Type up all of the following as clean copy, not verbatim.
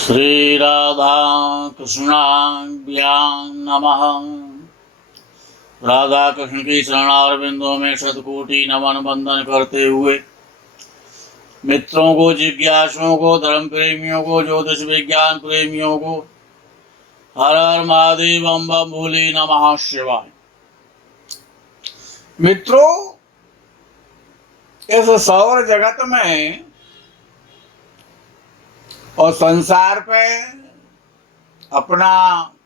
श्री राधा कृष्णाभ्यां नमः। राधा कृष्ण की चरणारविंदों में शतकोटि नमन बंदन करते हुए मित्रों को, जिज्ञासुओं को, धर्म प्रेमियों को, ज्योतिष विज्ञान प्रेमियों को हर हर महादेव बम बम भोले नमः शिवाय। मित्रों, इस सौर जगत में और संसार पे अपना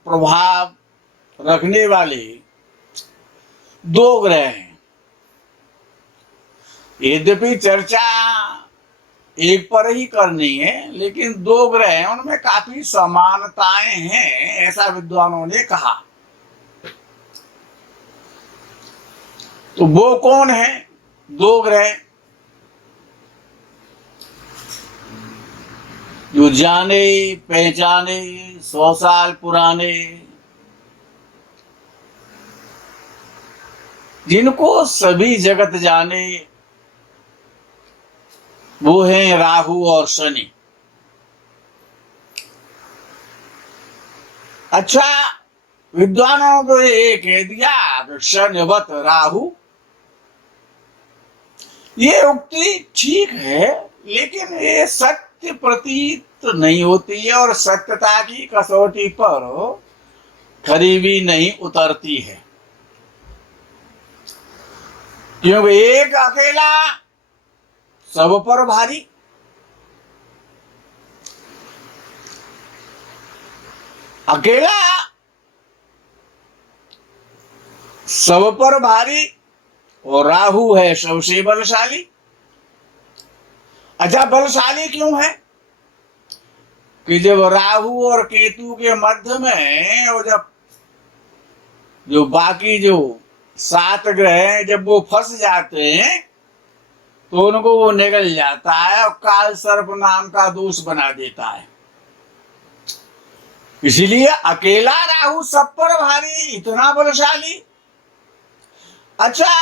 प्रभाव रखने वाले दो ग्रह हैं। यद्यपि चर्चा एक पर ही करनी है, लेकिन दो ग्रह हैं, उनमें काफी समानताएं हैं, ऐसा विद्वानों ने कहा। तो वो कौन है दो ग्रह जो जाने पहचाने 100 साल पुराने, जिनको सभी जगत जाने, वो हैं राहु और शनि। अच्छा, विद्वानों को ये कह दिया कि शनिवत राहु, ये उक्ति ठीक है, लेकिन ये सत्य प्रतीत नहीं होती है और सत्यता की कसौटी पर खरी भी नहीं उतरती है। क्योंकि एक अकेला सब पर भारी, अकेला सब पर भारी, और राहु है सबसे बलशाली। अच्छा, बलशाली क्यों है कि जब राहु और केतु के मध्य में, और जब जो बाकी जो 7 ग्रह जब वो फंस जाते हैं तो उनको वो निगल जाता है और काल सर्प नाम का दोष बना देता है। इसीलिए अकेला राहु सब पर भारी, इतना बलशाली। अच्छा,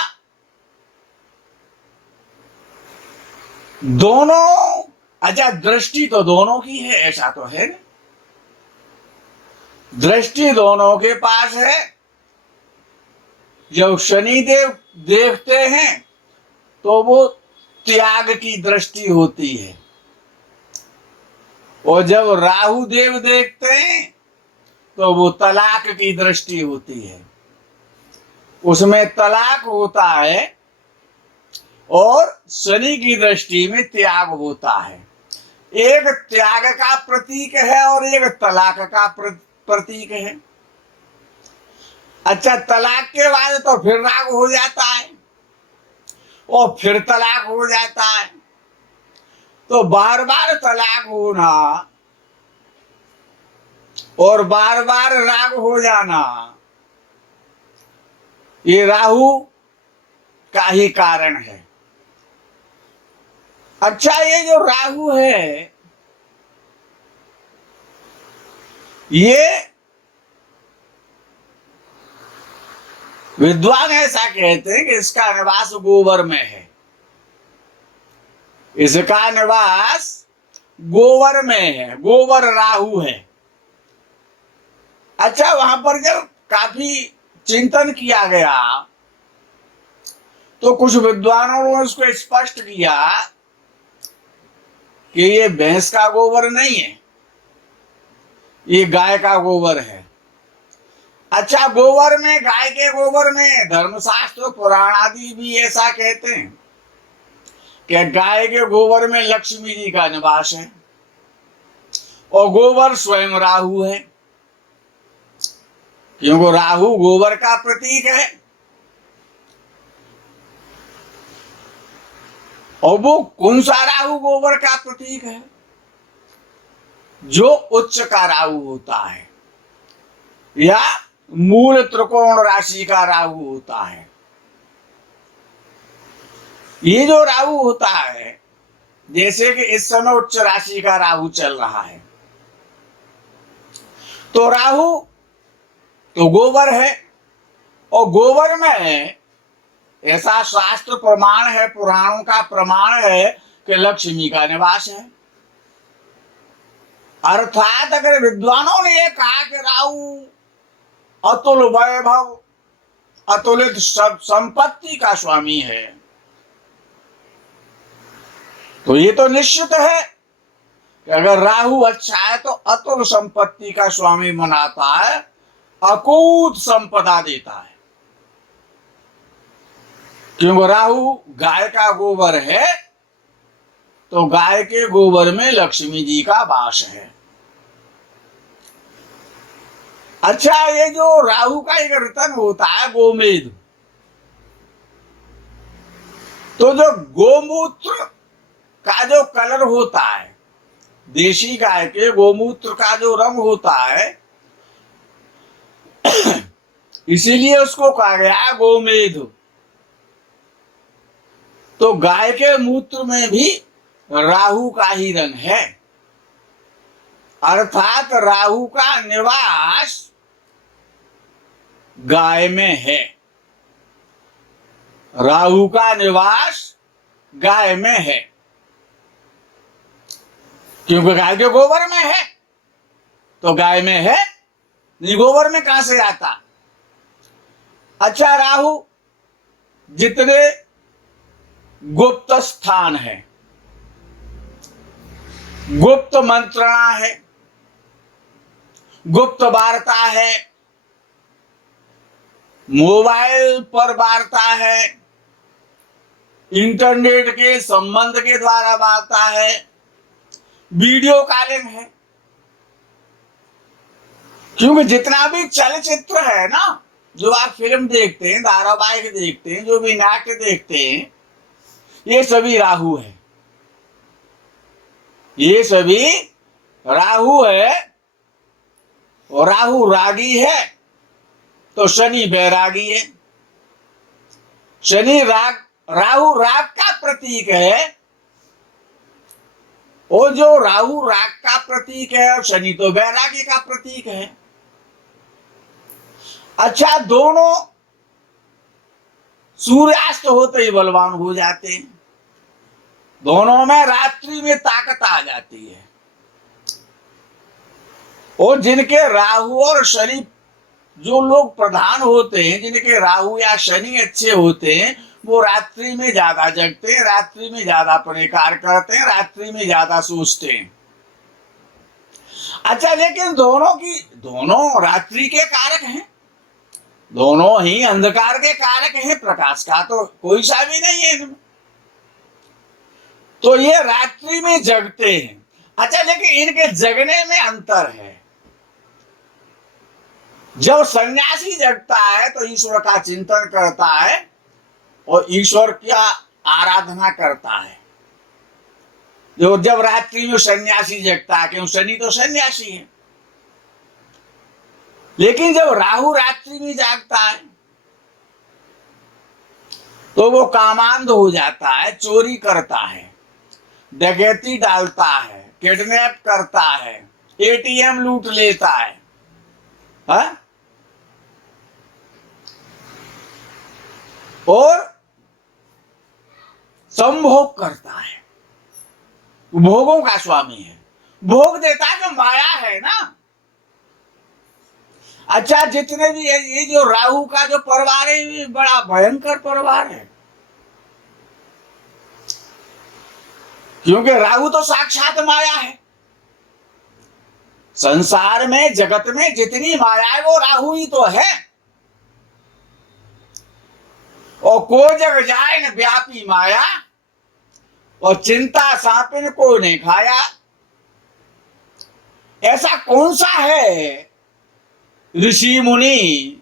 दोनों, अच्छा दृष्टि तो दोनों की है, ऐसा तो है ना, दृष्टि दोनों के पास है। जब शनिदेव देखते हैं तो वो त्याग की दृष्टि होती है, और जब राहु देव देखते हैं तो वो तलाक की दृष्टि होती है। उसमें तलाक होता है और शनि की दृष्टि में त्याग होता है। एक त्याग का प्रतीक है और एक तलाक का प्रतीक है। अच्छा, तलाक के बाद तो फिर राग हो जाता है और फिर तलाक हो जाता है, तो बार बार तलाक होना और बार बार राग हो जाना, ये राहु का ही कारण है। अच्छा, ये जो राहु है, ये विद्वान ऐसा कहते हैं कि इसका निवास गोबर में है, इसका निवास गोबर में है, गोबर राहु है। अच्छा, वहां पर जब काफी चिंतन किया गया तो कुछ विद्वानों ने उसको स्पष्ट किया कि ये भैंस का गोबर नहीं है, ये गाय का गोबर है। अच्छा, गोबर में, गाय के गोबर में धर्मशास्त्र पुराण आदि भी ऐसा कहते हैं कि गाय के गोबर में लक्ष्मी जी का निवास है, और गोबर स्वयं राहु है, क्योंकि राहु गोबर का प्रतीक है। और वो कौन सा राहु गोबर का प्रतीक है? जो उच्च का राहु होता है या मूल त्रिकोण राशि का राहु होता है। ये जो राहु होता है, जैसे कि इस समय उच्च राशि का राहु चल रहा है, तो राहु तो गोबर है, और गोबर में ऐसा शास्त्र प्रमाण है, पुराणों का प्रमाण है कि लक्ष्मी का निवास है। अर्थात अगर विद्वानों ने ये कहा कि राहु अतुल वैभव, अतुलित संपत्ति का स्वामी है, तो ये तो निश्चित है कि अगर राहु अच्छा है तो अतुल संपत्ति का स्वामी बनाता है, अकूत संपदा देता है। क्योंकि राहु गाय का गोबर है, तो गाय के गोबर में लक्ष्मी जी का वास है। अच्छा, ये जो राहु का एक रतन होता है गोमेद, तो जो गोमूत्र का जो कलर होता है, देशी गाय के गोमूत्र का जो रंग होता है, इसीलिए उसको कहा गया गोमेद। तो गाय के मूत्र में भी राहु का ही रंग है, अर्थात राहु का निवास गाय में है। राहु का निवास गाय में है, क्योंकि गाय के गोबर में है, तो गाय में है, नहीं गोबर में कहां से आता। अच्छा, राहु जितने गुप्त स्थान है, गुप्त मंत्रणा है, गुप्त वार्ता है, मोबाइल पर वार्ता है, इंटरनेट के संबंध के द्वारा वार्ता है, वीडियो कॉलिंग है। क्योंकि जितना भी चलचित्र है ना, जो आप फिल्म देखते हैं, धारावाहिक देखते हैं, जो भी नाट्य देखते हैं, ये सभी राहु है, ये सभी राहु है। और राहु रागी है तो शनि बैरागी है। शनि राग, राहु राग का प्रतीक है, और जो राहु राग का प्रतीक है और शनि तो बैरागी का प्रतीक है। अच्छा, दोनों सूर्यास्त होते ही बलवान हो जाते हैं, दोनों में रात्रि में ताकत आ जाती है। और जिनके राहु और शनि, जो लोग प्रधान होते हैं, जिनके राहु या शनि अच्छे होते हैं, वो रात्रि में ज्यादा जगते हैं, रात्रि में ज्यादा अपने कार्य करते हैं, रात्रि में ज्यादा सोचते हैं। अच्छा, लेकिन दोनों रात्रि के कारक हैं, दोनों ही अंधकार के कारक हैं, प्रकाश का तो कोई सा भी नहीं है इनमें। तो ये रात्रि में जगते हैं। अच्छा, लेकिन इनके जगने में अंतर है। जब सन्यासी जगता है तो ईश्वर का चिंतन करता है और ईश्वर की आराधना करता है। जब रात्रि में सन्यासी जगता है, क्यों, शनि तो सन्यासी है। लेकिन जब राहु रात्रि में जागता है तो वो कामांध हो जाता है, चोरी करता है, डकैती डालता है, किडनैप करता है, एटीएम लूट लेता है, हा? और संभोग करता है, भोगों का स्वामी है, भोग देता है, जो माया है ना। अच्छा, जितने भी ये जो राहु का जो परिवार है, ये बड़ा भयंकर परिवार है, क्योंकि राहु तो साक्षात माया है। संसार में, जगत में जितनी माया है वो राहु ही तो है। और को जग जाए न व्यापी माया, और चिंता सांपिन को नहीं खाया। ऐसा कौन सा है ऋषि मुनि,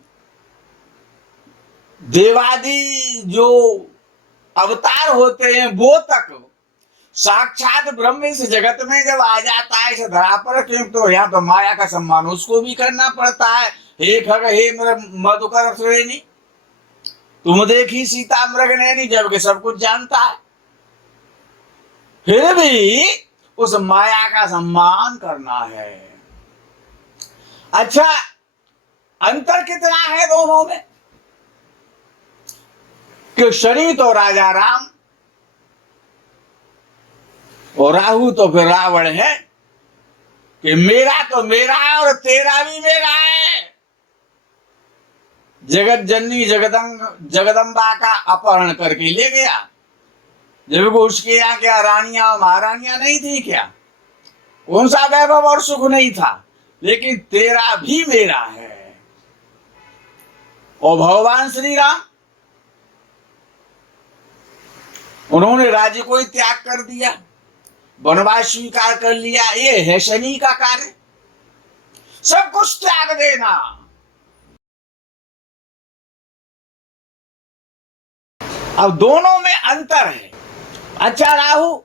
देवादि जो अवतार होते हैं, वो तक साक्षात ब्रह्म इस जगत में जब आ जाता है, इस धरा पर, तो यहाँ तो माया का सम्मान उसको भी करना पड़ता है। हे खग हे मधुकर श्रेणी, तुम देखी सीता मृग नैनी, जबकि सब कुछ जानता है, फिर भी उस माया का सम्मान करना है। अच्छा, अंतर कितना है दोनों में, कि शनि तो राजा राम और राहु तो फिर रावण है। कि मेरा तो मेरा है और तेरा भी मेरा है। जगत जननी जगदम्बा का अपहरण करके ले गया, जब वो उसके यहाँ क्या रानियां महारानियां नहीं थी क्या? कौन सा वैभव और सुख नहीं था? लेकिन तेरा भी मेरा है। और भगवान श्री राम, उन्होंने राज्य को ही त्याग कर दिया, वनवास स्वीकार कर लिया। ये है शनि का कार्य, सब कुछ त्याग देना। अब दोनों में अंतर है। अच्छा, राहु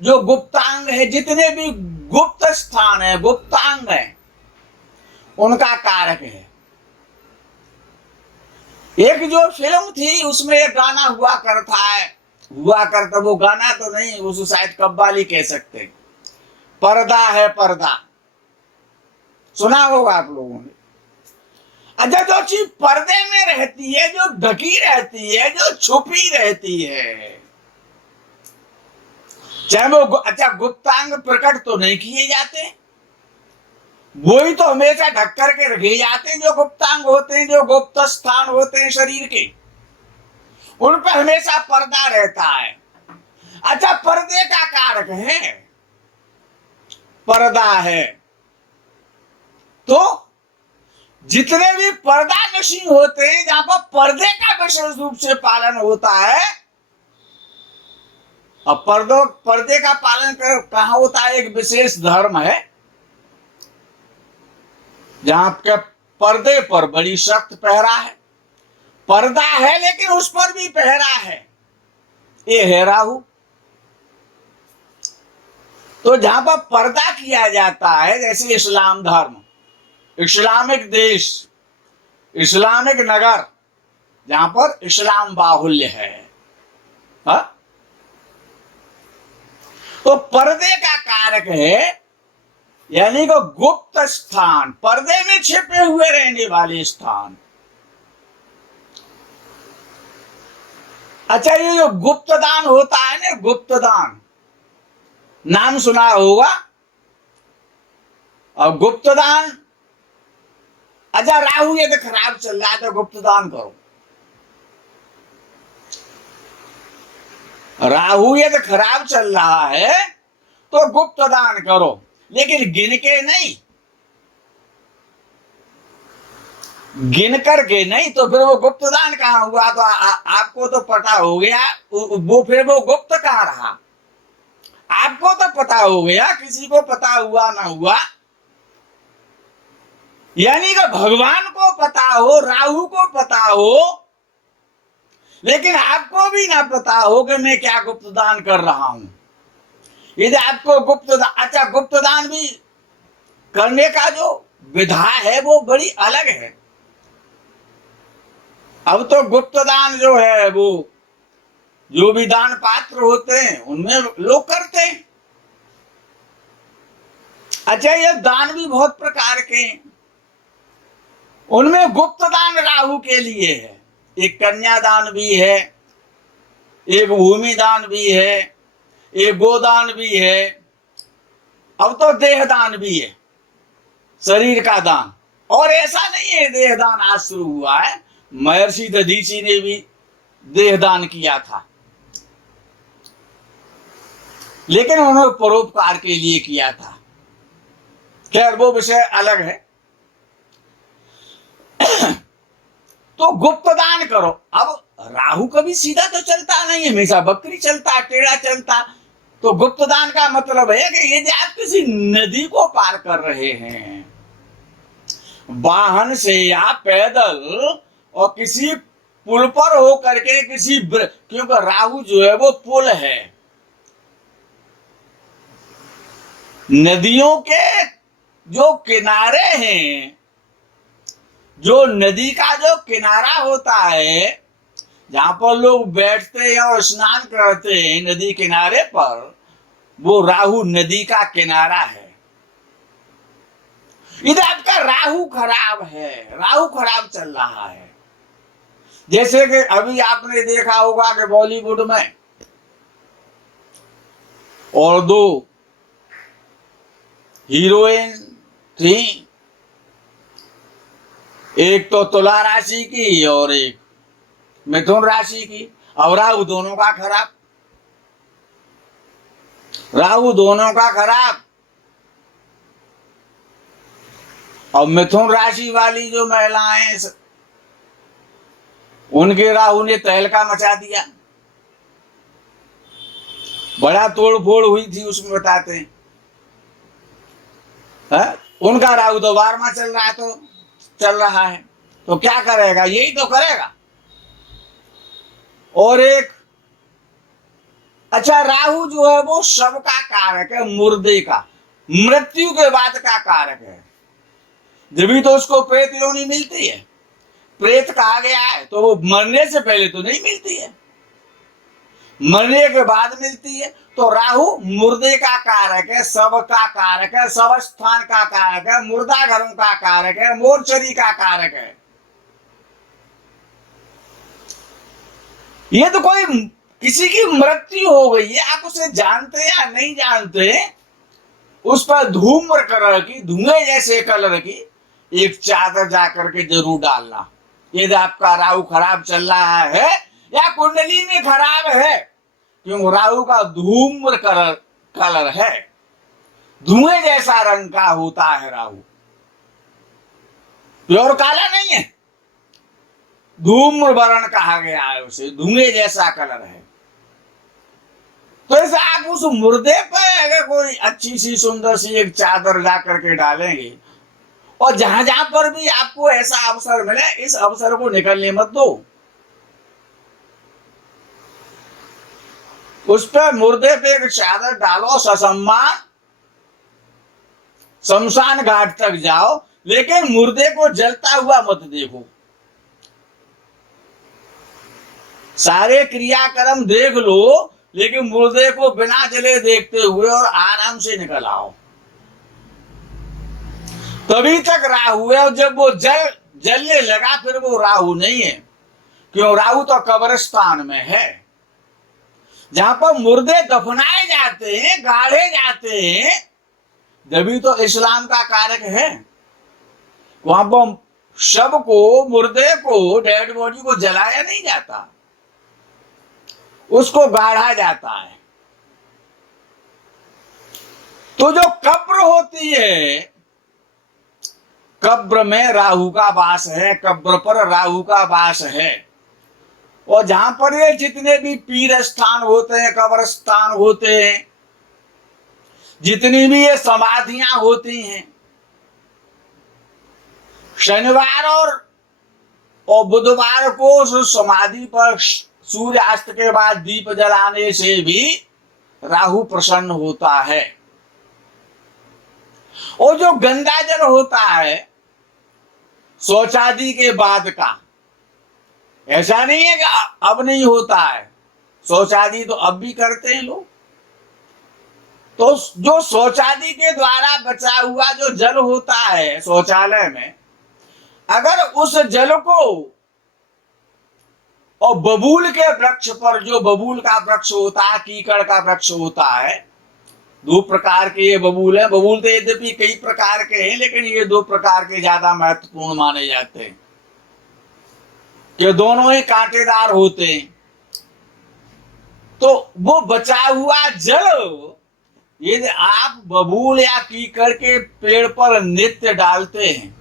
जो गुप्तांग है, जितने भी गुप्त स्थान है, गुप्तांग है, उनका कारक है। एक जो फिल्म थी उसमें एक गाना हुआ करता, वो गाना तो नहीं, उसको शायद कव्वाली कह सकते, पर्दा है पर्दा, सुना होगा आप लोगों ने। अच्छा, जो चीज पर्दे में रहती है, जो ढकी रहती है, जो छुपी रहती है, चाहे वो अच्छा गुप्तांग प्रकट तो नहीं किए जाते, वही तो हमेशा ढक करके रखे जाते हैं। जो गुप्तांग होते हैं, जो गुप्त स्थान होते हैं शरीर के, उन पर हमेशा पर्दा रहता है। अच्छा, पर्दे का कारक है, पर्दा है, तो जितने भी पर्दा नशी होते हैं, जहां पर पर्दे का विशेष रूप से पालन होता है। अब पर्दे का पालन कहां होता है? एक विशेष धर्म है जहां के पर्दे पर बड़ी सख्त पहरा है, पर्दा है लेकिन उस पर भी पहरा है, ये है राहु। तो जहां पर पर्दा किया जाता है, जैसे इस्लाम धर्म, इस्लामिक देश, इस्लामिक नगर, जहां पर इस्लाम बाहुल्य है, हा? तो पर्दे का कारक है, यानी कि गुप्त स्थान, पर्दे में छिपे हुए रहने वाले स्थान। अच्छा, ये जो गुप्त दान होता है ना, गुप्त दान नाम सुना होगा। और गुप्त दान, अच्छा राहु यदि खराब चल रहा है तो गुप्त दान करो। राहु यदि खराब चल रहा है तो गुप्त दान करो, लेकिन गिन के नहीं, गिन करके नहीं। तो फिर वो गुप्त दान कहां हुआ? तो आपको तो पता हो गया, वो फिर वो गुप्त कहां रहा? आपको तो पता हो गया, किसी को पता हुआ ना हुआ। यानी कि भगवान को पता हो, राहु को पता हो, लेकिन आपको भी ना पता हो कि मैं क्या गुप्त दान कर रहा हूं। यदि आपको गुप्त दान, अच्छा गुप्त दान भी करने का जो विधा है वो बड़ी अलग है। अब तो गुप्त दान जो है, वो जो भी दान पात्र होते हैं उनमें लोग करते हैं। अच्छा, ये दान भी बहुत प्रकार के हैं, उनमें गुप्त दान राहु के लिए है। एक कन्यादान भी है, एक भूमि दान भी है, एक गोदान भी है, अब तो देहदान भी है, शरीर का दान। और ऐसा नहीं है देहदान आज शुरू हुआ है, महर्षि दधीची ने भी देहदान किया था, लेकिन उन्होंने परोपकार के लिए किया था। खैर वो विषय अलग है। तो गुप्त दान करो। अब राहु कभी सीधा तो चलता नहीं, हमेशा बकरी चलता, टेढ़ा चलता। तो गुप्त दान का मतलब है कि यदि आप किसी नदी को पार कर रहे हैं वाहन से या पैदल, और किसी पुल पर हो करके, क्योंकि राहु जो है वो पुल है, नदियों के जो किनारे हैं, जो नदी का जो किनारा होता है, जहां पर लोग बैठते हैं और स्नान करते हैं नदी किनारे पर, वो राहु नदी का किनारा है। इधर आपका राहु खराब है, राहु खराब चल रहा है। जैसे कि अभी आपने देखा होगा कि बॉलीवुड में और दो हीरोइन थी, एक तो तुला राशि की और एक मिथुन राशि की। अब राहु दोनों का खराब, राहु दोनों का खराब। और मिथुन राशि वाली जो महिलाएं, उनके राहु ने तहलका मचा दिया, बड़ा तोड़ फोड़ हुई थी उसमें, बताते हैं। उनका राहु तो 12वां चल रहा है, तो क्या करेगा, यही तो करेगा। और एक अच्छा, राहु जो है वो शव का कारक है, मुर्दे का, मृत्यु के बाद का कारक है। जब भी तो उसको प्रेत योनि मिलती है, प्रेत कहा गया है, तो वो मरने से पहले तो नहीं मिलती है, मरने के बाद मिलती है। तो राहु मुर्दे का कारक है, शव का कारक है, शव स्थान का कारक है, मुर्दा घरों का कारक है, मोर्चरी का कारक है। ये तो कोई किसी की मृत्यु हो गई है, आप उसे जानते या नहीं जानते, उस पर धूम्र कलर की, धुएं जैसे कलर की एक चादर जाकर के जरूर डालना। यदि आपका राहु खराब चल रहा है या कुंडली में खराब है, क्यों राहु का धूम्र कलर है, धुएं जैसा रंग का होता है राहु, प्योर काला नहीं है, धूम्र वर्ण कहा गया है उसे, धुएं जैसा कलर है। तो ऐसा आप उस मुर्दे पर अगर कोई अच्छी सी सुंदर सी एक चादर ला करके डालेंगे, और जहां जहां पर भी आपको ऐसा अवसर मिले, इस अवसर को निकलने मत दो। उस पर मुर्दे पे एक चादर डालो, ससम्मान शमशान घाट तक जाओ, लेकिन मुर्दे को जलता हुआ मत देखो। सारे क्रियाक्रम देख लो, लेकिन मुर्दे को बिना जले देखते हुए और आराम से निकल आओ, तभी तक राहु है। और जब वो जलने लगा, फिर वो राहु नहीं है, क्यों राहु तो कब्रिस्तान में है, जहां पर मुर्दे दफनाए जाते हैं, गाड़े जाते हैं, जभी तो इस्लाम का कारक है। वहां पर शव को, मुर्दे को, डेड बॉडी को जलाया नहीं जाता, उसको गाढ़ा जाता है। तो जो कब्र होती है, कब्र में राहु का वास है, कब्र पर राहु का वास है। और जहां पर ये जितने भी पीर स्थान होते हैं, कब्रस्तान होते हैं, जितनी भी ये समाधियां होती हैं, शनिवार और बुधवार को उस समाधि पर सूर्यास्त के बाद दीप जलाने से भी राहु प्रसन्न होता है। और जो गंगा जल होता है शौचादि के बाद का, ऐसा नहीं है कि अब नहीं होता है, शौचादि तो अब भी करते हैं लोग। तो जो शौचादि के द्वारा बचा हुआ जो जल होता है शौचालय में, अगर उस जल को, और बबूल के वृक्ष पर, जो बबूल का वृक्ष होता है, कीकड़ का वृक्ष होता है, 2 प्रकार के ये बबूल है। बबूल तो यद्यपि कई प्रकार के हैं, लेकिन ये 2 प्रकार के ज्यादा महत्वपूर्ण माने जाते हैं, कि दोनों ही कांटेदार होते हैं। तो वो बचा हुआ जल यदि आप बबूल या कीकड़ के पेड़ पर नित्य डालते हैं,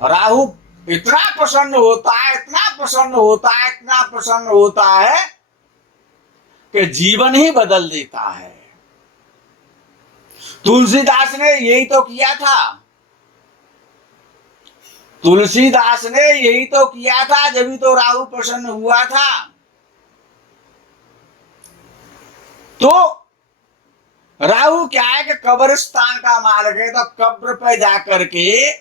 राहु इतना प्रसन्न होता है, इतना प्रसन्न होता है, इतना प्रसन्न होता है कि जीवन ही बदल देता है। तुलसीदास ने यही तो किया था, तुलसीदास ने यही तो किया था, जब भी तो राहु प्रसन्न हुआ था। तो राहु क्या है कि कब्रिस्तान का मालिक है, तो कब्र पे जाकर के,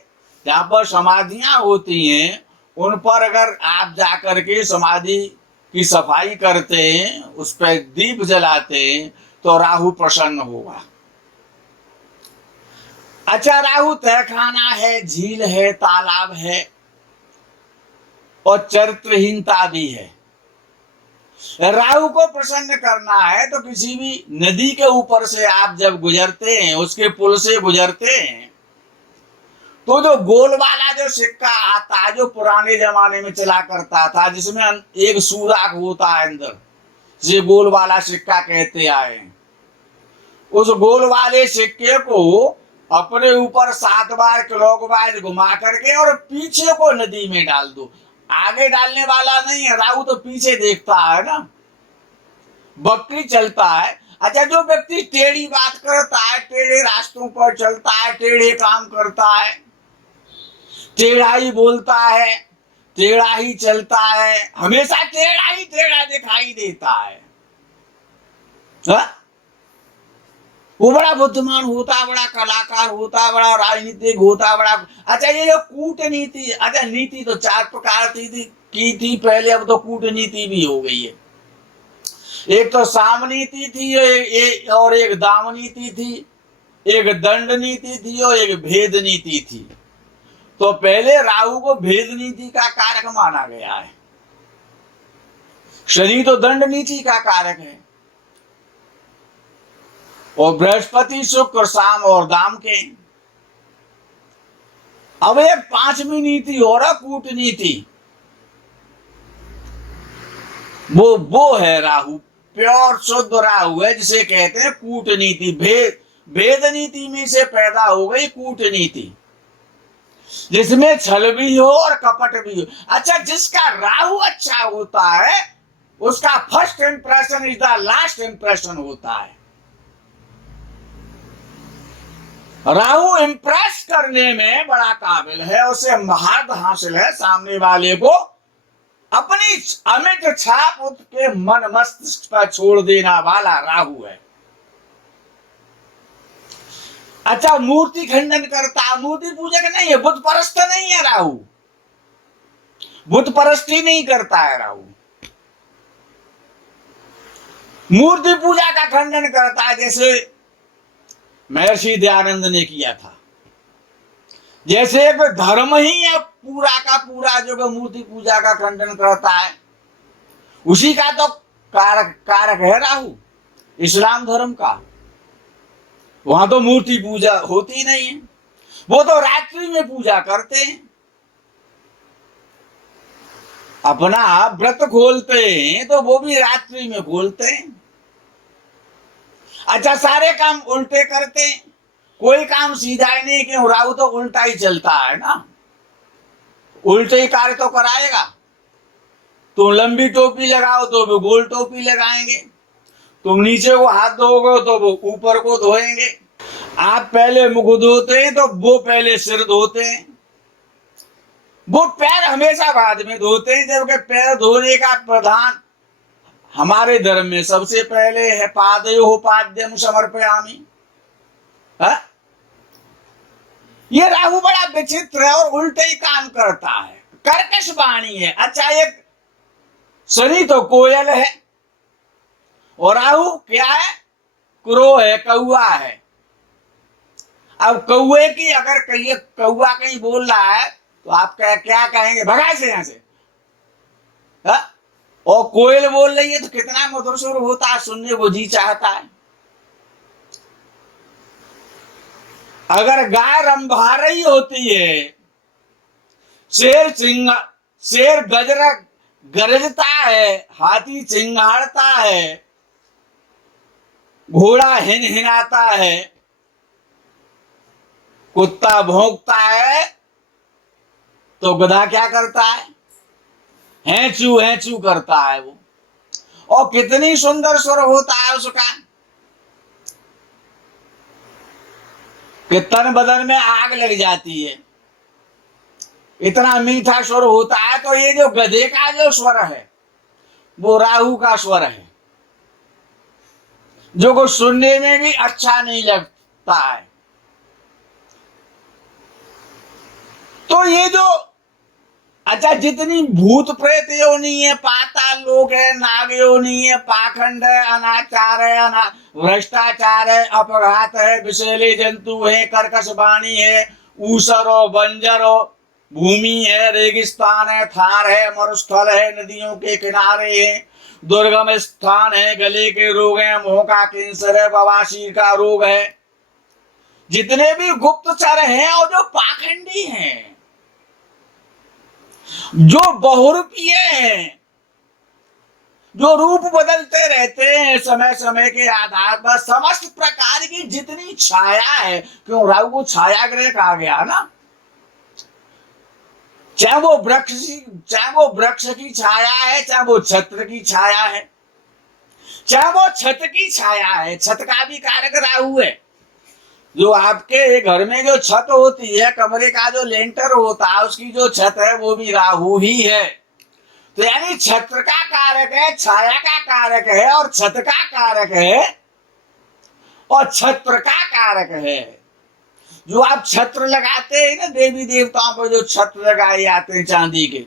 जहां पर समाधियां होती हैं, उन पर अगर आप जाकर के समाधि की सफाई करते हैं, उस पर दीप जलाते हैं, तो राहु प्रसन्न होगा। अच्छा, राहु तहखाना है, झील है, तालाब है, और चरित्रहीनता भी है। राहु को प्रसन्न करना है तो किसी भी नदी के ऊपर से आप जब गुजरते हैं, उसके पुल से गुजरते हैं, तो जो गोल वाला जो सिक्का आता है, जो पुराने जमाने में चला करता था, जिसमें एक सुराख होता है अंदर, ये गोल वाला सिक्का कहते आए, उस गोल वाले सिक्के को अपने ऊपर 7 बार क्लॉकवाइज घुमा करके और पीछे को नदी में डाल दो। आगे डालने वाला नहीं है, राहु तो पीछे देखता है ना, बकरी चलता है। अच्छा, जो व्यक्ति टेढ़ी बात करता है, टेढ़े रास्तों पर चलता है, टेढ़े काम करता है, टेढ़ा ही बोलता है, टेढ़ा ही चलता है, हमेशा टेढ़ा ही टेढ़ा दिखाई देता है, हा? वो बड़ा बुद्धिमान होता, बड़ा कलाकार होता, बड़ा राजनीतिक होता, बड़ा। अच्छा, ये जो कूटनीति, अच्छा नीति तो 4 प्रकार की थी पहले, अब तो कूटनीति भी हो गई है। एक तो सामनीति थी, और एक दामनीति थी, एक दंड नीति थी और एक भेद नीति थी। तो पहले राहु को भेद नीति का कारक माना गया है, शनि तो दंड नीति का कारक है, और बृहस्पति शुक्र शाम और दाम के। अब एक 5वीं नीति हो रहा कूटनीति, वो है राहु, प्योर शुद्ध राहु है, जिसे कहते हैं कूटनीति। भेद नीति में से पैदा हो गई कूटनीति, जिसमें छल भी हो और कपट भी हो। अच्छा, जिसका राहु अच्छा होता है उसका first impression is the last impression होता है। राहु इंप्रेस करने में बड़ा काबिल है, उसे महारत हासिल है, सामने वाले को अपनी अमिट छाप उसके मन मस्तिष्क पर छोड़ देना वाला राहु है। अच्छा, मूर्ति खंडन करता, मूर्ति पूजक नहीं है, बुत परस्त नहीं है राहु, बुत परस्ती नहीं करता है राहु, मूर्ति पूजा का खंडन करता है, जैसे महर्षि दयानंद ने किया था। जैसे एक धर्म ही है पूरा का पूरा जो मूर्ति पूजा का खंडन करता है, उसी का तो कारक है राहु, इस्लाम धर्म का। वहां तो मूर्ति पूजा होती नहीं है, वो तो रात्रि में पूजा करते हैं, अपना व्रत खोलते हैं तो वो भी रात्रि में खोलते हैं। अच्छा, सारे काम उल्टे करते हैं, कोई काम सीधा ही नहीं, क्यों? राहु तो उल्टा ही चलता है ना, उल्टे ही कार्य तो कराएगा। तुम लंबी टोपी लगाओ तो वो गोल टोपी लगाएंगे, तुम नीचे को हाथ धोगे तो वो ऊपर को धोएंगे, आप पहले मुख धोते हैं तो वो पहले सिर धोते हैं, वो पैर हमेशा बाद में धोते हैं, जबकि पैर धोने का प्रधान हमारे धर्म में सबसे पहले है पादयोः पाद्यं समर्पयामि। ये राहु बड़ा विचित्र है और उल्टे ही काम करता है, कर्कश वाणी है। अच्छा, एक शनि तो कोयल है और राहु क्या है? क्रो है, कौआ है। अब कौए की अगर कहिए कौआ कहीं बोल रहा है तो आप क्या कहेंगे? भगा से यहां से। और कोयल बोल रही है तो कितना मधुर सुर होता है, सुनने को जी चाहता है। अगर गाय रंभा रही होती है, शेर गजरा गरजता है, हाथी चिंगाड़ता है, घोड़ा हिनहिनाता है, कुत्ता भौंकता है, तो गधा क्या करता है? हैचू हैचू करता है वो। और कितनी सुंदर स्वर होता है उसका कि तन बदन में आग लग जाती है, इतना मीठा स्वर होता है। तो ये जो गधे का जो स्वर है वो राहु का स्वर है, जो को सुनने में भी अच्छा नहीं लगता है। तो ये जो अच्छा जितनी भूत प्रेत योनि है, पाताल लोक है, नाग योनि है, पाखंड है, अनाचार है, भ्रष्टाचार है, अपघात है, विषैले जंतु है, कर्कश वाणी है, ऊसर और बंजर और भूमि है, रेगिस्तान है, थार है, मरुस्थल है, नदियों के किनारे है, दुर्गम स्थान है, गले के रोग है, मुंह का कैंसर है, बवासीर का रोग है। जितने भी गुप्तचर हैं और जो पाखंडी हैं, जो बहुरूपीय हैं, जो रूप बदलते रहते हैं समय समय के आधार पर, समस्त प्रकार की जितनी छाया है, क्यों राहु को छाया ग्रह कहा गया ना, चाहे वो वृक्ष की छाया है, चाहे वो छत्र की छाया है, चाहे वो छत की छाया है। छत का भी कारक राहु है। जो आपके घर में जो छत होती है, कमरे का जो लेंटर होता है, उसकी जो छत है वो भी राहु ही है। तो यानी छत्र का कारक है, छाया का कारक है, और छत का कारक है, और छत्र का कारक है। जो आप छत्र लगाते हैं ना देवी देवताओं पर, जो छत्र लगाए जाते हैं चांदी के,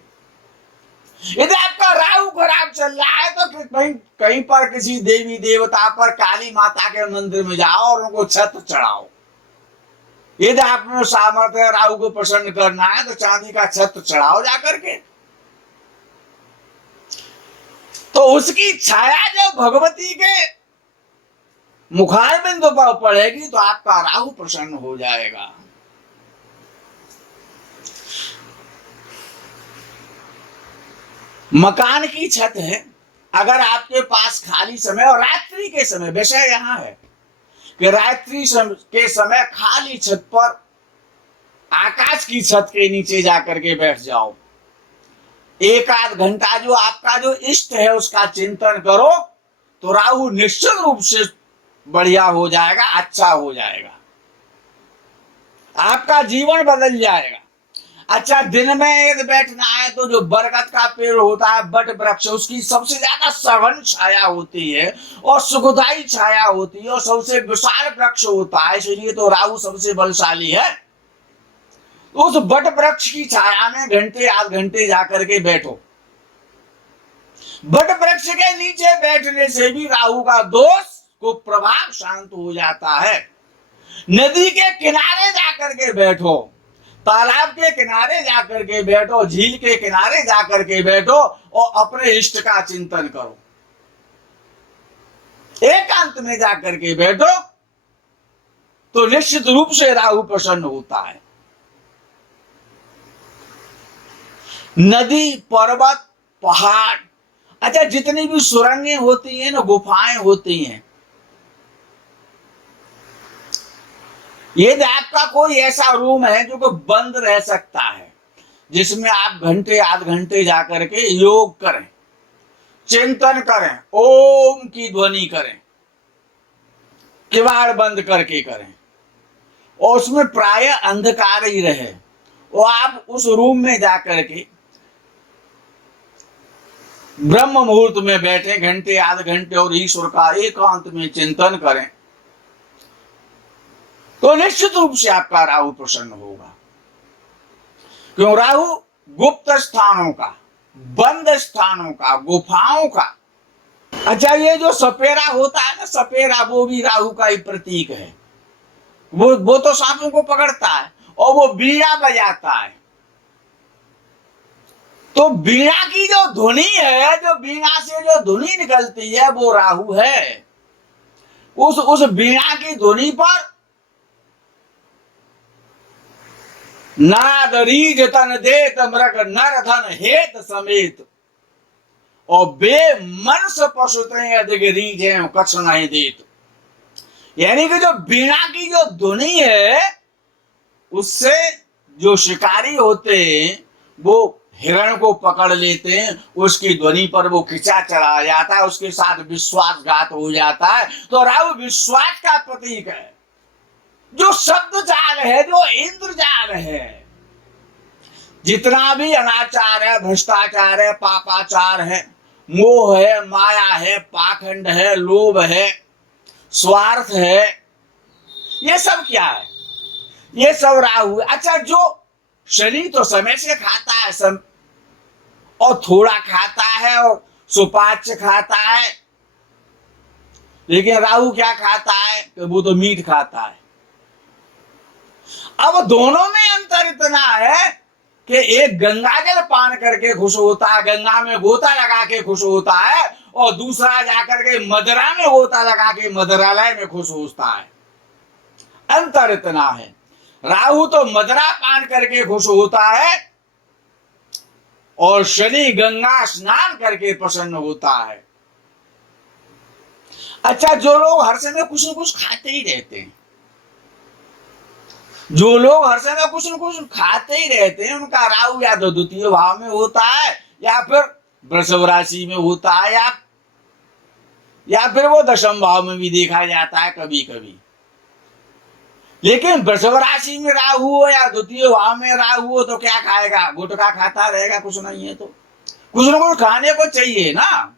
यदि आपका राहु खराब चल रहा है तो कहीं पर किसी देवी देवता पर, काली माता के मंदिर में जाओ और उनको छत्र चढ़ाओ। यदि आप में सामर्थ्य है राहु को प्रसन्न करना है तो चांदी का छत्र चढ़ाओ जाकर के। तो उसकी छाया जब भगवती के मुखार बिंदु पर पड़ेगी तो आपका राहु प्रसन्न हो जाएगा। मकान की छत है, अगर आपके पास खाली समय, और रात्रि के समय, विषय यहां है कि रात्रि के समय खाली छत पर, आकाश की छत के नीचे जाकर के बैठ जाओ। एक आध घंटा जो आपका जो इष्ट है उसका चिंतन करो, तो राहु निश्चित रूप से बढ़िया हो जाएगा, अच्छा हो जाएगा, आपका जीवन बदल जाएगा। अच्छा, दिन में यदि बैठना है तो जो बरगद का पेड़ होता है, बट वृक्ष, उसकी सबसे ज्यादा सघन छाया होती है और सुखदायी छाया होती है और सबसे विशाल वृक्ष होता है, इसलिए तो राहु सबसे बलशाली है। उस बट वृक्ष की छाया में घंटे आध घंटे जाकर के बैठो। बट वृक्ष के नीचे बैठने से भी राहु का दोष को प्रभाव शांत हो जाता है। नदी के किनारे जाकर के बैठो, तालाब के किनारे जाकर के बैठो, झील के किनारे जाकर के बैठो और अपने इष्ट का चिंतन करो। एकांत में जाकर के बैठो तो निश्चित रूप से राहु प्रसन्न होता है। नदी, पर्वत, पहाड़, अच्छा जितनी भी सुरंगें होती हैं ना, गुफाएं होती हैं, यदि आपका कोई ऐसा रूम है जो को बंद रह सकता है, जिसमें आप घंटे आध घंटे जाकर के योग करें, चिंतन करें, ओम की ध्वनि करें, किवाड़ बंद करके करें, और उसमें प्राय अंधकार ही रहे, और आप उस रूम में जाकर के ब्रह्म मुहूर्त में बैठे घंटे आध घंटे और ईश्वर का एकांत में चिंतन करें, तो निश्चित रूप से आपका राहु प्रसन्न होगा। क्यों? राहु गुप्त स्थानों का, बंद स्थानों का, गुफाओं का। अच्छा, ये जो सपेरा होता है ना, सपेरा, वो भी राहु का ही प्रतीक है। वो तो सांपों को पकड़ता है और वो बीड़ा बजाता है। तो बीड़ा की जो धुनी है, जो बीड़ा से जो धुनी निकलती है, वो राहु है। उस बीड़ा की धुनी पर नाद रीज तन देत मृग नर धन हेत समेत, और बे मनस पशुते अधिक रीजे कछ नहीं देत। यानी कि जो बीड़ा की जो धुनी है, उससे जो शिकारी होते हैं वो हिरण को पकड़ लेते हैं, उसकी ध्वनि पर वो खिंचा चला जाता है, उसके साथ विश्वासघात हो जाता है। तो राहु विश्वास का प्रतीक है। जो शब्द जाल है, जो इंद्रजाल है, जितना भी अनाचार है, भ्रष्टाचार है, पापाचार है, मोह है, माया है, पाखंड है, लोभ है, स्वार्थ है, ये सब क्या है? ये सब राहु है। अच्छा, जो शनि तो समय से खाता है, और थोड़ा खाता है और सुपाच्य खाता है, लेकिन राहु क्या खाता है? वो तो मीट खाता है। अब दोनों में अंतर इतना है कि एक गंगा जल पान करके खुश होता है, गंगा में गोता लगा के खुश होता है, और दूसरा जाकर के मदरा में गोता लगा के मदरालय में खुश होता है। अंतर इतना है, राहु तो मदरा पान करके खुश होता है और शनि गंगा स्नान करके प्रसन्न होता है। अच्छा, जो लोग हर समय कुछ न कुछ खाते ही रहते हैं, जो लोग हर समय कुछ न कुछ खाते ही रहते हैं, उनका राहु या तो द्वितीय भाव में होता है या फिर वृषभ राशि में होता है, या फिर वो दशम भाव में भी देखा जाता है कभी कभी। लेकिन वृषभ राशि में राहु हो या द्वितीय भाव में राहु हो तो क्या खाएगा? गुटखा खाता रहेगा, कुछ नहीं है तो कुछ न कुछ खाने को चाहिए ना।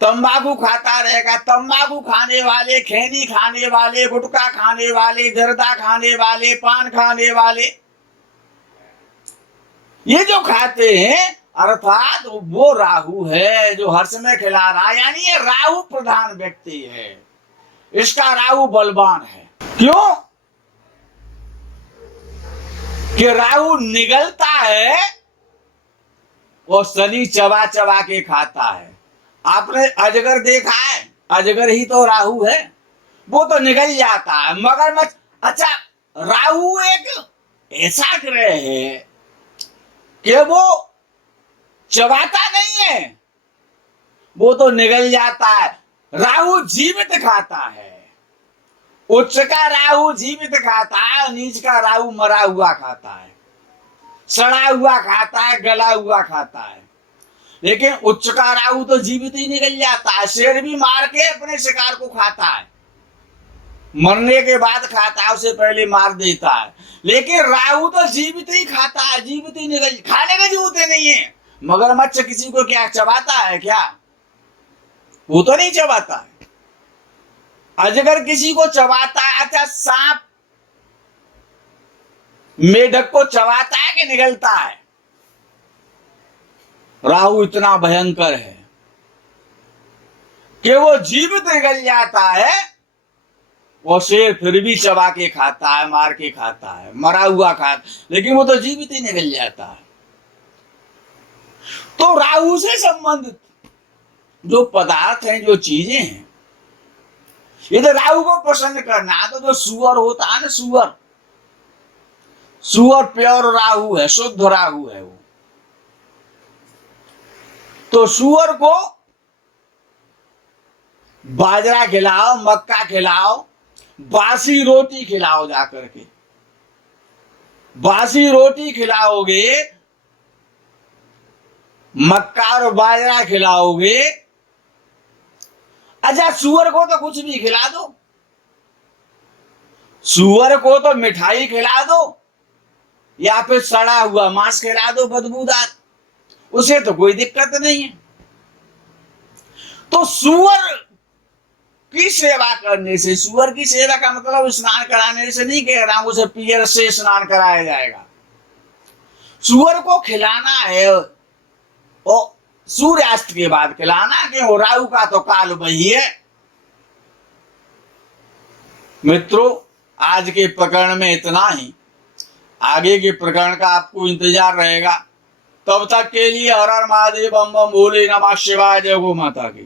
तंबाकू खाता रहेगा, तंबाकू खाने वाले, खैनी खाने वाले, गुटखा खाने वाले, जर्दा खाने वाले, पान खाने वाले, ये जो खाते हैं अर्थात वो राहु है जो हर समय खिला रहा है, यानी ये राहु प्रधान व्यक्ति है, इसका राहु बलवान है। क्यों? कि राहु निगलता है और शनि चबा चबा के खाता है। आपने अजगर देखा है? अजगर ही तो राहु है, वो तो निगल जाता है। मगरमच्छ, अच्छा, राहु एक ऐसा ग्रह है कि वो चबाता नहीं है, वो तो निगल जाता है। राहु जीवित खाता है, उच्च का राहु जीवित खाता है और नीच का राहु मरा हुआ खाता है, सड़ा हुआ खाता है, गला हुआ खाता है। लेकिन उच्च का राहु तो जीवित ही निकल जाता है, शेर भी मार के अपने शिकार को खाता है, मरने के बाद खाता है, उसे पहले मार देता है। लेकिन राहु तो जीवित ही खाता है, जीवित ही निकल, खाने का जरूरत नहीं है। मगरमच्छ किसी को क्या चबाता है क्या? वो तो नहीं चबाता है। अजगर किसी को चबाता है? अच्छा, सांप मेढक को चबाता है कि निगलता है? राहु इतना भयंकर है कि वो जीवित निकल जाता है और शेर फिर भी चबा के खाता है, मार के खाता है, मरा हुआ खाता, लेकिन वो तो जीवित ही निकल जाता है। तो राहु से संबंधित जो पदार्थ हैं, जो चीजें हैं, यदि राहु को प्रसन्न करना है तो जो सुअर होता है ना, सुअर प्योर राहु है, शुद्ध राहु है वो। तो सुअर को बाजरा खिलाओ, मक्का खिलाओ, बासी रोटी खिलाओ, जाकर के बासी रोटी खिलाओगे, मक्का और बाजरा खिलाओगे। अच्छा, सुअर को तो कुछ भी खिला दो, सुअर को तो मिठाई खिला दो या फिर सड़ा हुआ मांस खिला दो बदबूदार, उसे तो कोई दिक्कत नहीं है। तो सुअर की सेवा करने से, सुअर की सेवा का मतलब स्नान कराने से नहीं कह रहा हूं, उसे पियर से स्नान कराया जाएगा। सुअर को खिलाना है और सूर्यास्त के बाद खिलाना, क्यों? राहु का तो काल वही है। मित्रों, आज के प्रकरण में इतना ही, आगे के प्रकरण का आपको इंतजार रहेगा। तब तक के लिए हर हर महादेव, बम बम भोले, नमः शिवाय, जय गौ माता की।